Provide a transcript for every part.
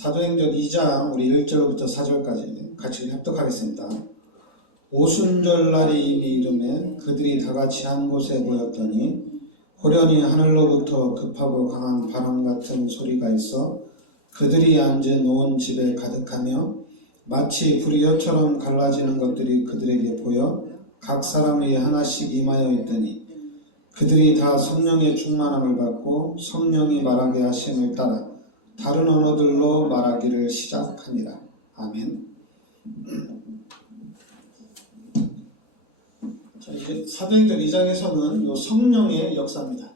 사도행전 2장 우리 1절부터 4절까지 같이 협독하겠습니다. 오순절날이 이미 이르매 그들이 다같이 한 곳에 모였더니 호련히 하늘로부터 급하고 강한 바람 같은 소리가 있어 그들이 앉아 놓은 집에 가득하며 마치 불이 혀처럼 갈라지는 것들이 그들에게 보여 각 사람 위에 하나씩 임하여 있더니 그들이 다 성령의 충만함을 받고 성령이 말하게 하심을 따라 다른 언어들로 말하기를 시작하니라. 아멘. 자, 이제 사도행전 2장에서는 요 성령의 역사입니다.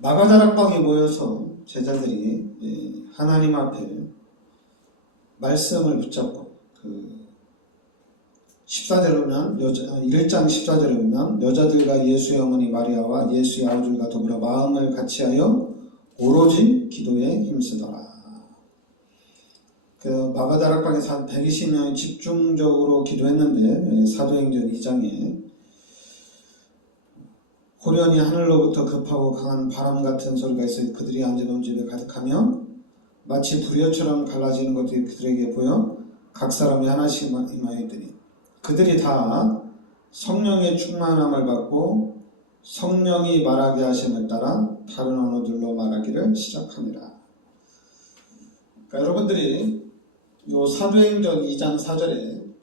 마가다락방에 모여서 제자들이 하나님 앞에 말씀을 붙잡고 14절에 보면 1장 14절에 보면 여자들과 예수의 어머니 마리아와 예수의 아우들과 더불어 마음을 같이하여 오로지 기도에 힘쓰더라. 마가다락방에서 한 120명이 집중적으로 기도했는데 사도행전 2장에 호련히 하늘로부터 급하고 강한 바람 같은 소리가 있어 그들이 앉아놓은 집에 가득하며 마치 불여처럼 갈라지는 것들이 그들에게 보여 각 사람이 하나씩 임하였더니 그들이 다 성령의 충만함을 받고 성령이 말하게 하심을 따라 다른 언어들로 말하기를 시작합니다. 그러니까 여러분들이 요 사도행전 2장 4절에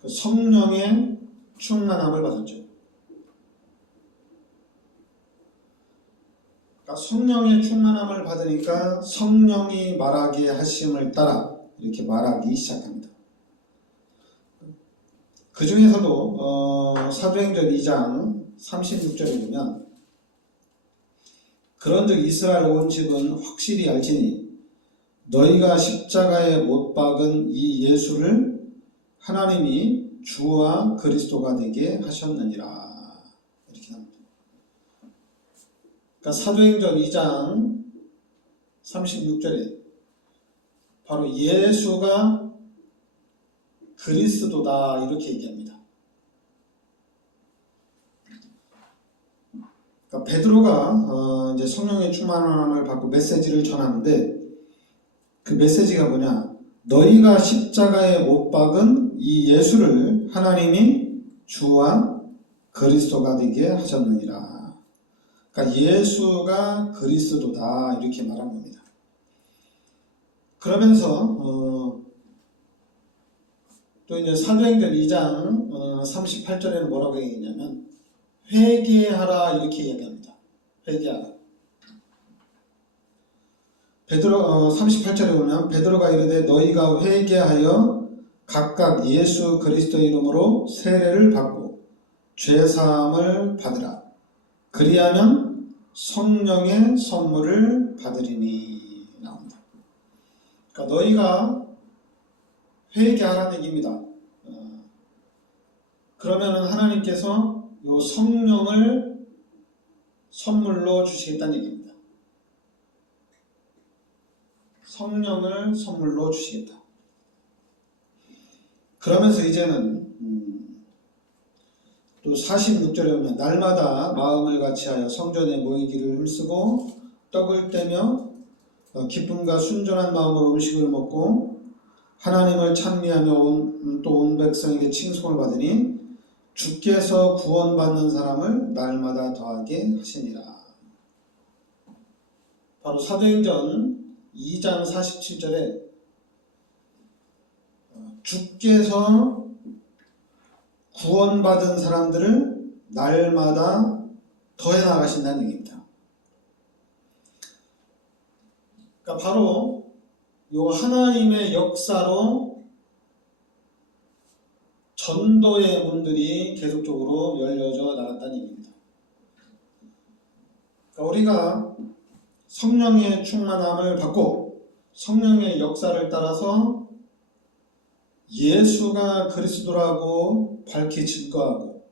그 성령의 충만함을 받았죠. 성령의 충만함을 받으니까 성령이 말하게 하심을 따라 이렇게 말하기 시작합니다. 그 중에서도 사도행전 2장 36절에 보면 그런즉 이스라엘 온 집은 확실히 알지니 너희가 십자가에 못 박은 이 예수를 하나님이 주와 그리스도가 되게 하셨느니라. 이렇게 나옵니다. 그러니까 사도행전 2장 36절에 바로 예수가 그리스도다 이렇게 얘기합니다. 그러니까 베드로가 이제 성령의 충만함을 받고 메시지를 전하는데 그 메시지가 뭐냐? 너희가 십자가에 못 박은 이 예수를 하나님이 주와 그리스도가 되게 하셨느니라. 그러니까 예수가 그리스도다 이렇게 말한 겁니다. 그러면서 또 이제 사도행전 2장 38절에는 뭐라고 얘기했냐면 회개하라 이렇게 얘기합니다. 회개하라. 베드로 38절에 보면 베드로가 이르되 너희가 회개하여 각각 예수 그리스도의 이름으로 세례를 받고 죄 사함을 받으라. 그리하면 성령의 선물을 받으리니 나옵니다. 그러니까 너희가 회개하라는 얘기입니다. 그러면 하나님께서 이 성령을 선물로 주시겠다는 얘기입니다. 성령을 선물로 주시겠다. 그러면서 이제는 또 46절에 보면 날마다 마음을 같이하여 성전에 모이기를 힘쓰고 떡을 떼며 기쁨과 순전한 마음으로 음식을 먹고 하나님을 찬미하며 또 온 백성에게 칭송을 받으니 주께서 구원받는 사람을 날마다 더하게 하시니라. 바로 사도행전 2장 47절에 주께서 구원받은 사람들을 날마다 더해 나가신다는 얘기입니다. 그러니까 바로 이 하나님의 역사로 전도의 문들이 계속적으로 열려져 나갔다는 얘기입니다. 그러니까 우리가 성령의 충만함을 받고 성령의 역사를 따라서 예수가 그리스도라고 밝히 증거하고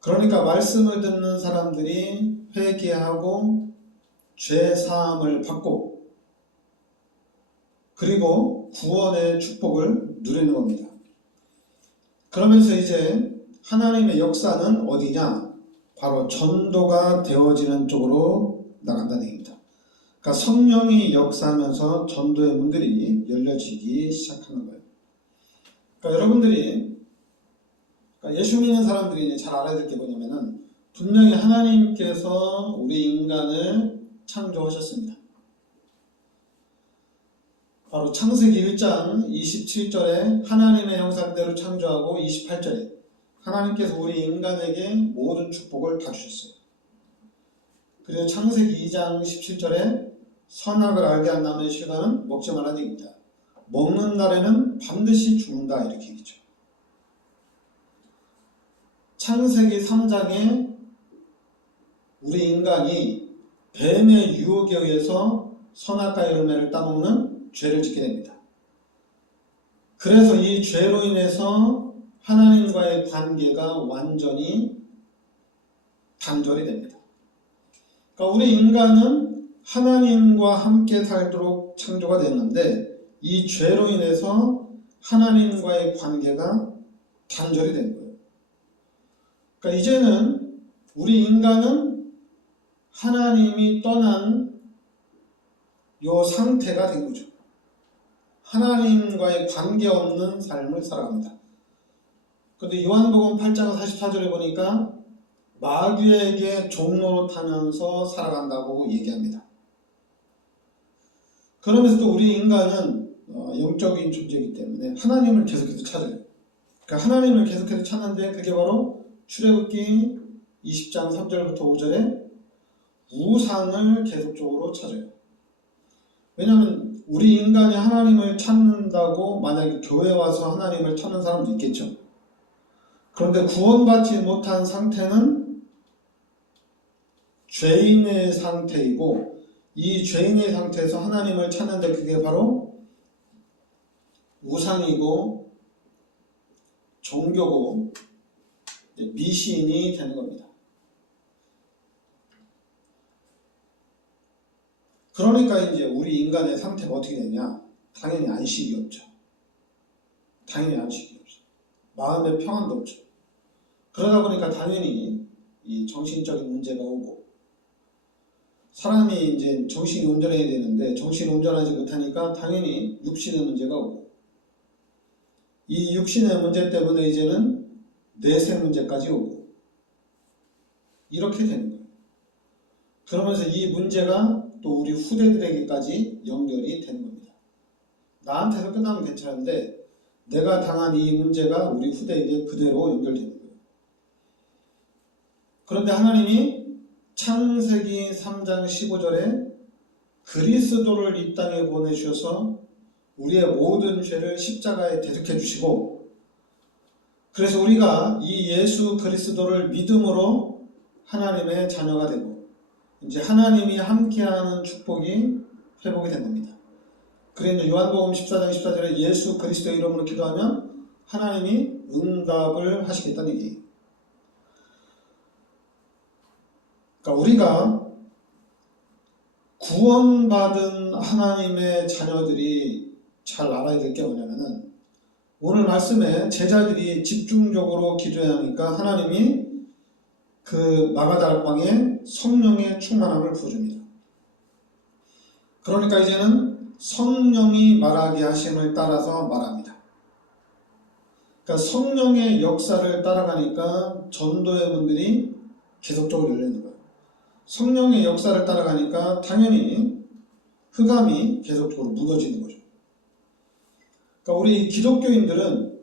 그러니까 말씀을 듣는 사람들이 회개하고 죄 사함을 받고 그리고 구원의 축복을 누리는 겁니다. 그러면서 이제 하나님의 역사는 어디냐? 바로 전도가 되어지는 쪽으로 나간다는 얘기입니다. 그러니까 성령이 역사하면서 전도의 문들이 열려지기 시작하는 거예요. 그러니까 여러분들이 예수 믿는 사람들이 이제 잘 알아야 될 게 뭐냐면은 분명히 하나님께서 우리 인간을 창조하셨습니다. 바로 창세기 1장 27절에 하나님의 형상대로 창조하고 28절에 하나님께서 우리 인간에게 모든 축복을 다 주셨어요. 그리고 창세기 2장 17절에 선악을 알게 한 나무의 실과는 먹지 말라는 얘기입니다. 먹는 날에는 반드시 죽는다 이렇게 얘기죠. 창세기 3장에 우리 인간이 뱀의 유혹에 의해서 선악과의 열매를 따먹는 죄를 짓게 됩니다. 그래서 이 죄로 인해서 하나님과의 관계가 완전히 단절이 됩니다. 그러니까 우리 인간은 하나님과 함께 살도록 창조가 됐는데 이 죄로 인해서 하나님과의 관계가 단절이 된 거예요. 그러니까 이제는 우리 인간은 하나님이 떠난 요 상태가 된 거죠. 하나님과의 관계없는 삶을 살아갑니다. 그런데 요한복음 8장 44절에 보니까 마귀에게 종노릇하면서 살아간다고 얘기합니다. 그러면서도 우리 인간은 영적인 존재이기 때문에 하나님을 계속해서 찾아요. 그러니까 하나님을 계속해서 찾는데 그게 바로 출애굽기 20장 3절부터 5절에 우상을 계속적으로 찾아요. 왜냐하면 우리 인간이 하나님을 찾는다고 만약에 교회 와서 하나님을 찾는 사람도 있겠죠. 그런데 구원받지 못한 상태는 죄인의 상태이고 이 죄인의 상태에서 하나님을 찾는데 그게 바로 우상이고 종교고 미신이 되는 겁니다. 그러니까 이제 우리 인간의 상태가 어떻게 되냐? 당연히 안식이 없죠. 당연히 안식이 없죠. 마음의 평안도 없죠. 그러다 보니까 당연히 이 정신적인 문제가 오고 사람이 이제 정신이 온전해야 되는데 정신이 온전하지 못하니까 당연히 육신의 문제가 오고 이 육신의 문제 때문에 이제는 내세 문제까지 오고 이렇게 되는 거예요. 그러면서 이 문제가 또 우리 후대들에게까지 연결이 되는 겁니다. 나한테서 끝나면 괜찮은데 내가 당한 이 문제가 우리 후대에게 그대로 연결되는 거예요. 그런데 하나님이 창세기 3장 15절에 그리스도를 이 땅에 보내주셔서 우리의 모든 죄를 십자가에 대속해 주시고 그래서 우리가 이 예수 그리스도를 믿음으로 하나님의 자녀가 되고 이제 하나님이 함께하는 축복이 회복이 된 겁니다. 그런데 요한복음 14장 14절에 예수 그리스도 이름으로 기도하면 하나님이 응답을 하시겠다는 얘기예요. 그러니까 우리가 구원받은 하나님의 자녀들이 잘 알아야 될 게 뭐냐면은 오늘 말씀에 제자들이 집중적으로 기도해야 하니까 하나님이 그 마가다락방에 성령의 충만함을 부어줍니다. 그러니까 이제는 성령이 말하게 하심을 따라서 말합니다. 그러니까 성령의 역사를 따라가니까 전도의 문들이 계속적으로 열리는 거예요. 성령의 역사를 따라가니까 당연히 흑암이 계속적으로 무너지는 거죠. 그러니까 우리 기독교인들은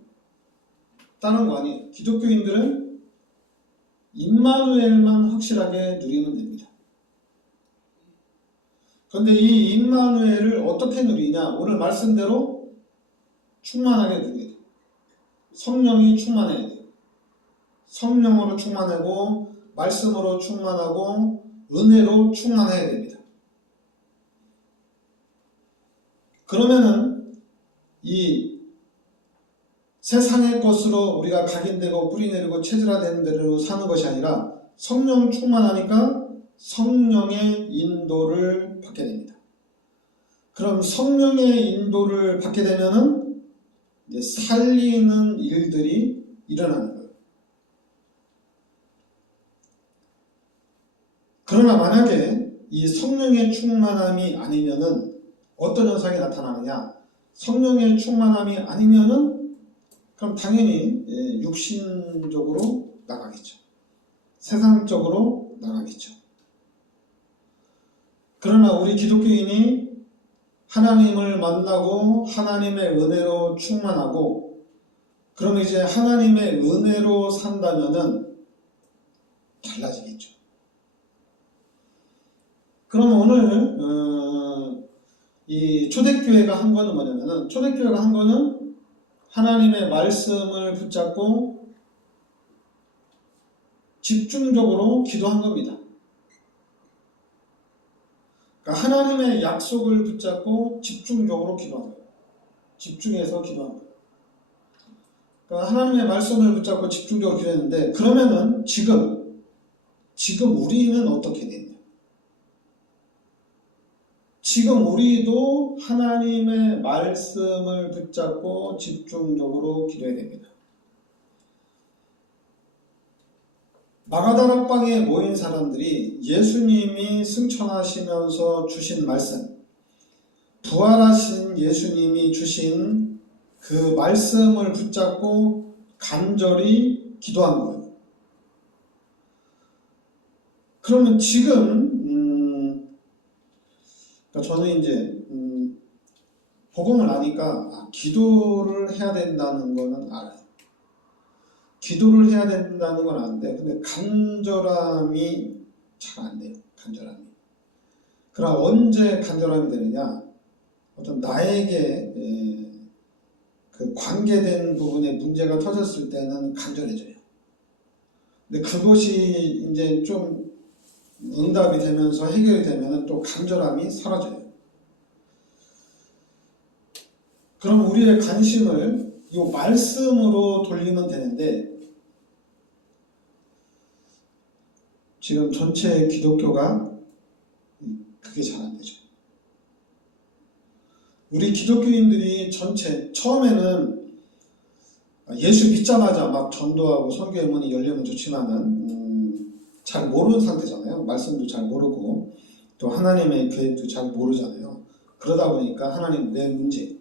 다른 거 아니에요. 기독교인들은 임마누엘만 확실하게 누리면 됩니다. 그런데 이 임마누엘을 어떻게 누리냐? 오늘 말씀대로 충만하게 누려야 돼요. 성령이 충만해야 돼요. 성령으로 충만하고 말씀으로 충만하고 은혜로 충만해야 됩니다. 그러면은 이 세상의 것으로 우리가 각인되고 뿌리내리고 체질화되는 대로 사는 것이 아니라 성령 충만하니까 성령의 인도를 받게 됩니다. 그럼 성령의 인도를 받게 되면은 이제 살리는 일들이 일어나는 거예요. 그러나 만약에 이 성령의 충만함이 아니면은 어떤 현상이 나타나느냐? 성령의 충만함이 아니면은 그럼 당연히 육신적으로 나가겠죠. 세상적으로 나가겠죠. 그러나 우리 기독교인이 하나님을 만나고 하나님의 은혜로 충만하고 그럼 이제 하나님의 은혜로 산다면은 달라지겠죠. 그럼 오늘 이 초대교회가 한 거는 뭐냐면은 초대교회가 한 거는 하나님의 말씀을 붙잡고 집중적으로 기도한 겁니다. 그러니까 하나님의 약속을 붙잡고 집중적으로 기도한 거예요. 집중해서 기도한 거예요. 그러니까 하나님의 말씀을 붙잡고 집중적으로 기도했는데 그러면은 지금 우리는 어떻게 됐냐? 지금 우리도 하나님의 말씀을 붙잡고 집중적으로 기도해야 됩니다. 마가다락방에 모인 사람들이 예수님이 승천하시면서 주신 말씀, 부활하신 예수님이 주신 그 말씀을 붙잡고 간절히 기도한 거예요. 그러면 지금 저는 이제 복음을 아니까 기도를 해야 된다는 거는 알아요. 기도를 해야 된다는 건 아는데 근데 간절함이 잘 안 돼요. 간절함이. 그럼 언제 간절함이 되느냐? 어떤 나에게 그 관계된 부분에 문제가 터졌을 때는 간절해져요. 근데 그것이 이제 좀 응답이 되면서 해결이 되면 또 간절함이 사라져요. 그럼 우리의 관심을 이 말씀으로 돌리면 되는데 지금 전체 기독교가 그게 잘 안 되죠. 우리 기독교인들이 전체 처음에는 예수 믿자마자 막 전도하고 선교의 문이 열리면 좋지만은 잘 모르는 상태잖아요. 말씀도 잘 모르고 또 하나님의 계획도 잘 모르잖아요. 그러다 보니까 하나님 내 문제,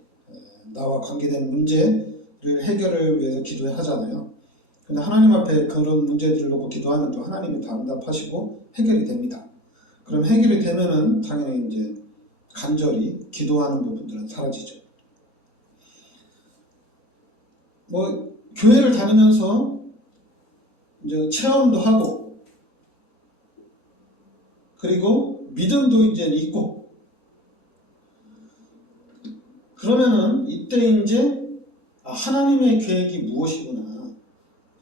나와 관계된 문제를 해결을 위해서 기도하잖아요. 근데 하나님 앞에 그런 문제들을 놓고 기도하면 또 하나님이 다 응답하시고 해결이 됩니다. 그럼 해결이 되면은 당연히 이제 간절히 기도하는 부분들은 사라지죠. 뭐 교회를 다니면서 이제 체험도 하고 그리고 믿음도 이제 있고 그러면은 이때 이제 하나님의 계획이 무엇이구나.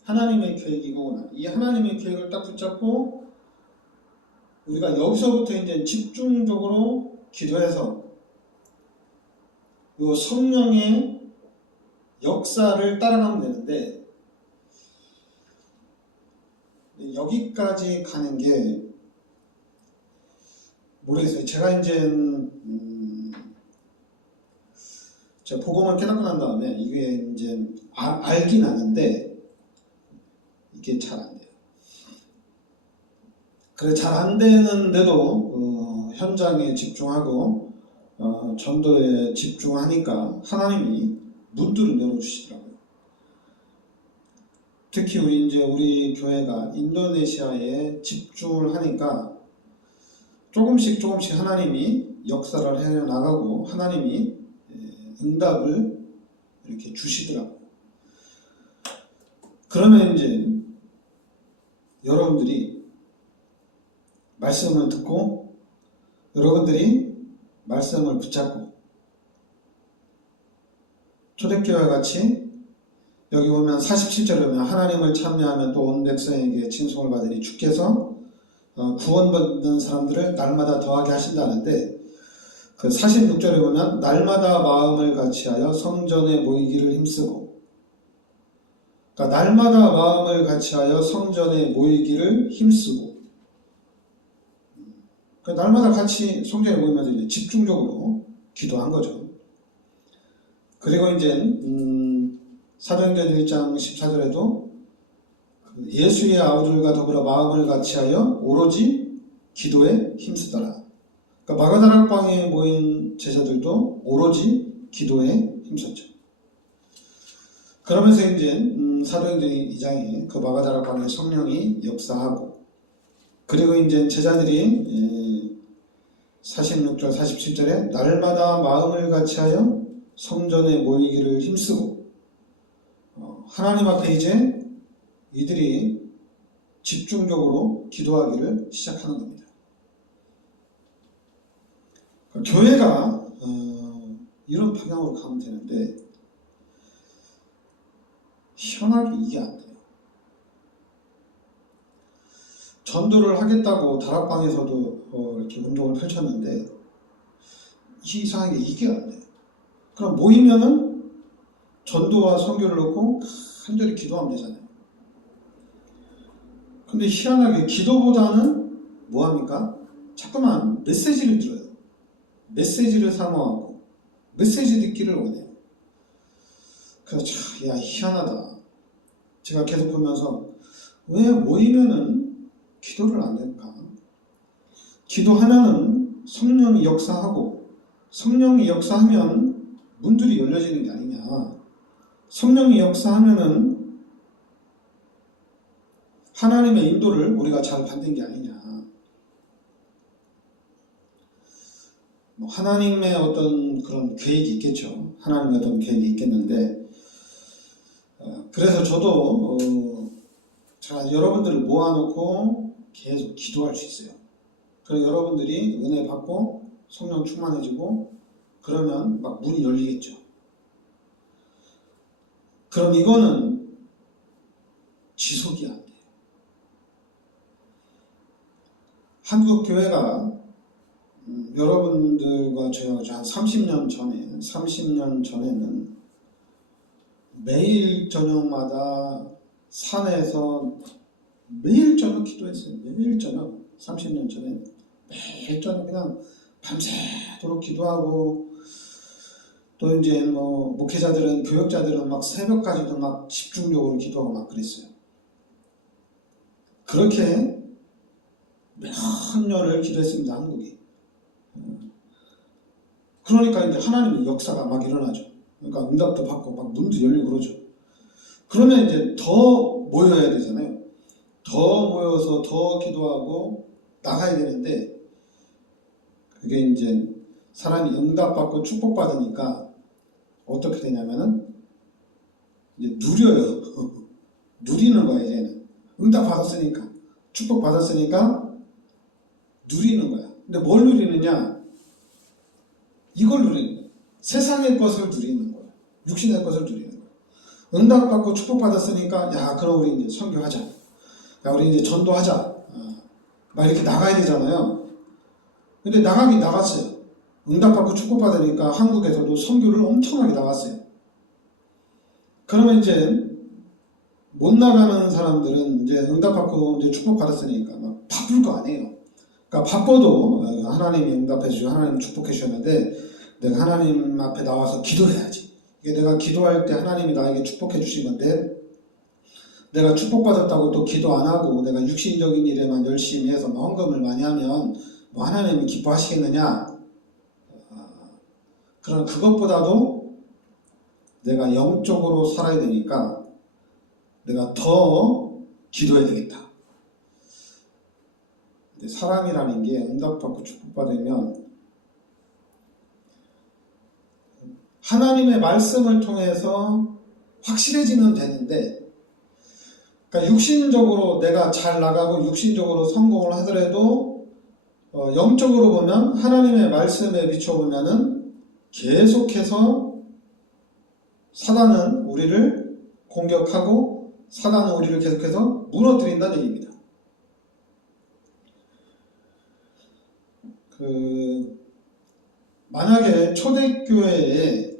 하나님의 계획이 이거구나. 이 하나님의 계획을 딱 붙잡고 우리가 여기서부터 이제 집중적으로 기도해서 이 성령의 역사를 따라가면 되는데 여기까지 가는 게 모르겠어요. 제가 이제 제가 복음을 깨닫고 난 다음에 이게 이제 알긴 아는데 이게 잘 안 돼요. 그래 잘 안 되는데도 현장에 집중하고 전도에 집중하니까 하나님이 문들을 열어주시더라고요. 특히 우리 교회가 인도네시아에 집중을 하니까 조금씩 하나님이 역사를 해 나가고 하나님이 응답을 이렇게 주시더라고요. 그러면 이제 여러분들이 말씀을 듣고 여러분들이 말씀을 붙잡고 초대교회와 같이 여기 보면 47절에 보면 하나님을 참여하면 또 온 백성에게 칭송을 받으니 주께서 구원받는 사람들을 날마다 더하게 하신다는데 그 46절에 보면 날마다 마음을 같이하여 성전에 모이기를 힘쓰고 그러니까 날마다 마음을 같이하여 성전에 모이기를 힘쓰고 그러니까 날마다 같이 성전에 모이면서 이제 집중적으로 기도한 거죠. 그리고 이제 사도행전 1장 14절에도 예수의 아우들과 더불어 마음을 같이하여 오로지 기도에 힘쓰더라. 그러니까 마가다락방에 모인 제자들도 오로지 기도에 힘썼죠. 그러면서 이제 사도행전 2장에 그 마가다락방에 성령이 역사하고, 그리고 이제 제자들이 46절 47절에 날마다 마음을 같이하여 성전에 모이기를 힘쓰고, 하나님 앞에 이제 이들이 집중적으로 기도하기를 시작하는 겁니다. 교회가 이런 방향으로 가면 되는데 희한하게 이게 안 돼요. 전도를 하겠다고 다락방에서도 이렇게 운동을 펼쳤는데 이상하게 이게 안 돼요. 그럼 모이면은 전도와 선교를 놓고 간절히 기도하면 되잖아요. 근데 희한하게 기도보다는 뭐합니까? 자꾸만 메시지를 들어요. 메시지를 사모하고 메시지 듣기를 원해요. 그래서 야, 희한하다. 제가 계속 보면서 왜 모이면은 기도를 안 할까? 기도하면은 성령이 역사하고, 성령이 역사하면 문들이 열려지는 게 아니냐. 성령이 역사하면은 하나님의 인도를 우리가 잘 받는 게 아니냐. 하나님의 어떤 그런 계획이 있겠죠. 하나님의 어떤 계획이 있겠는데, 그래서 저도 제가 여러분들을 모아놓고 계속 기도할 수 있어요. 그리고 여러분들이 은혜 받고 성령 충만해지고 그러면 막 문이 열리겠죠. 그럼 이거는 지속이 안 돼요. 한국 교회가 여러분들과 제가 한 30년 전에는 매일 저녁마다 산에서 매일 저녁 기도했어요. 매일 저녁. 30년 전에 매일 저녁 그냥 밤새도록 기도하고, 또 이제 뭐 목회자들은, 교역자들은 막 새벽까지도 막 집중적으로 기도하고 막 그랬어요. 그렇게 몇 년을 기도했습니다, 한국이. 그러니까 이제 하나님의 역사가 막 일어나죠. 그러니까 응답도 받고 막 문도 열리고 그러죠. 그러면 이제 더 모여야 되잖아요. 더 모여서 더 기도하고 나가야 되는데, 그게 이제 사람이 응답받고 축복받으니까 어떻게 되냐면은 이제 누려요. 누리는 거야, 이제는. 응답받았으니까, 축복받았으니까 누리는 거야. 근데 뭘 누리느냐? 이걸 누리는 거야. 세상의 것을 누리는 거야. 육신의 것을 누리는 거야. 응답받고 축복받았으니까, 야, 그럼 우리 이제 선교하자. 야, 우리 이제 전도하자. 막 이렇게 나가야 되잖아요. 근데 나가긴 나갔어요. 응답받고 축복받으니까 한국에서도 선교를 엄청나게 나갔어요. 그러면 이제 못 나가는 사람들은 이제 응답받고 이제 축복받았으니까 막 바쁠 거 아니에요. 그러니까 바빠도 하나님이 응답해 주시고 하나님 축복해 주셨는데, 내가 하나님 앞에 나와서 기도해야지. 이게 내가 기도할 때 하나님이 나에게 축복해 주신 건데, 내가 축복받았다고 또 기도 안 하고 내가 육신적인 일에만 열심히 해서 뭐 헌금을 많이 하면 뭐 하나님이 기뻐하시겠느냐? 그런 그것보다도 내가 영적으로 살아야 되니까 내가 더 기도해야 되겠다. 근데 사람이라는 게 응답받고 축복받으면 하나님의 말씀을 통해서 확실해지면 되는데, 그러니까 육신적으로 내가 잘 나가고 육신적으로 성공을 하더라도 영적으로 보면 하나님의 말씀에 비춰보면은 계속해서 사단은 우리를 공격하고 사단은 우리를 계속해서 무너뜨린다는 얘기입니다. 만약에 초대교회에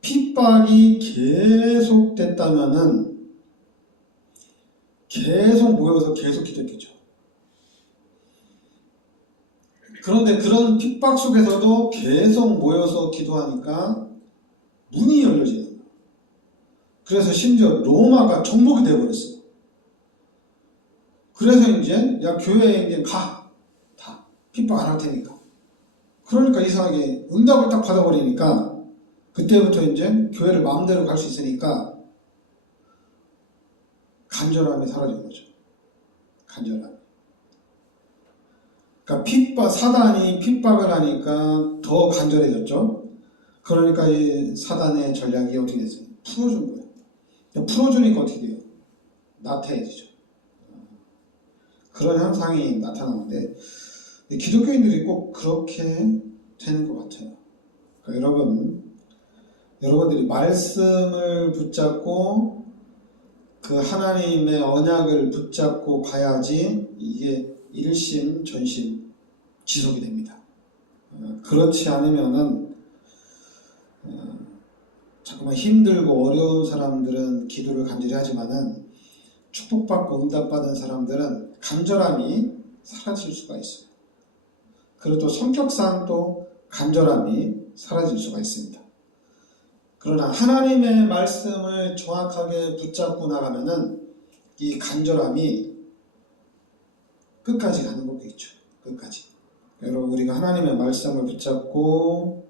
핍박이 계속됐다면은 계속 모여서 계속 기도했겠죠. 그런데 그런 핍박 속에서도 계속 모여서 기도하니까 문이 열려지는 거예요. 그래서 심지어 로마가 정복이 되어버렸어요. 그래서 이제 야 교회에 이제 가. 다 핍박 안 할 테니까. 그러니까 이상하게 응답을 딱 받아버리니까 그때부터 이제 교회를 마음대로 갈 수 있으니까 간절함이 사라진 거죠. 간절함. 그러니까 사단이 핍박을 하니까 더 간절해졌죠. 그러니까 이 사단의 전략이 어떻게 됐어요? 풀어준 거예요. 풀어주니까 어떻게 돼요? 나태해지죠. 그런 현상이 나타나는데 기독교인들이 꼭 그렇게 되는 것 같아요. 그러니까 여러분들이 말씀을 붙잡고 그 하나님의 언약을 붙잡고 가야지 이게 일심 전심 지속이 됩니다. 그렇지 않으면은 자꾸만 힘들고 어려운 사람들은 기도를 간절히 하지만은 축복받고 응답받은 사람들은 간절함이 사라질 수가 있어요. 그리고 또 성격상 또 간절함이 사라질 수가 있습니다. 그러나 하나님의 말씀을 정확하게 붙잡고 나가면은 이 간절함이 끝까지 가는 거겠죠. 끝까지. 여러분 우리가 하나님의 말씀을 붙잡고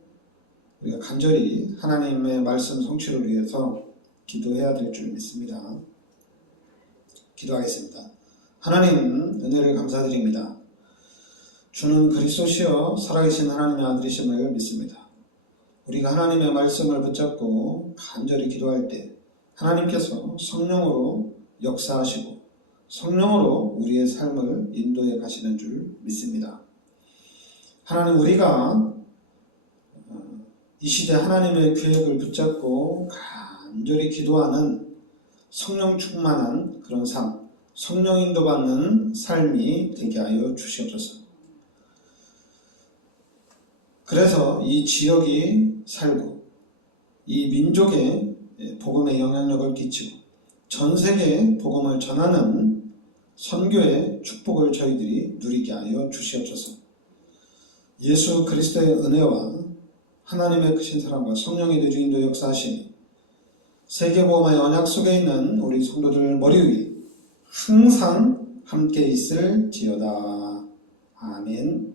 우리가 간절히 하나님의 말씀 성취를 위해서 기도해야 될 줄 믿습니다. 기도하겠습니다. 하나님 은혜를 감사드립니다. 주는 그리스도시여 살아계신 하나님의 아들이심을 믿습니다. 우리가 하나님의 말씀을 붙잡고 간절히 기도할 때 하나님께서 성령으로 역사하시고 성령으로 우리의 삶을 인도해 가시는 줄 믿습니다. 하나님 우리가 이 시대 하나님의 계획을 붙잡고 간절히 기도하는 성령 충만한 그런 삶, 성령 인도받는 삶이 되게 하여 주시옵소서. 그래서 이 지역이 살고 이 민족에 복음의 영향력을 끼치고 전 세계에 복음을 전하는 선교의 축복을 저희들이 누리게 하여 주시옵소서. 예수 그리스도의 은혜와 하나님의 크신 사랑과 성령의 대주인도 역사하시니 세계복음의 언약 속에 있는 우리 성도들 머리 위에 항상 함께 있을지어다. 아멘.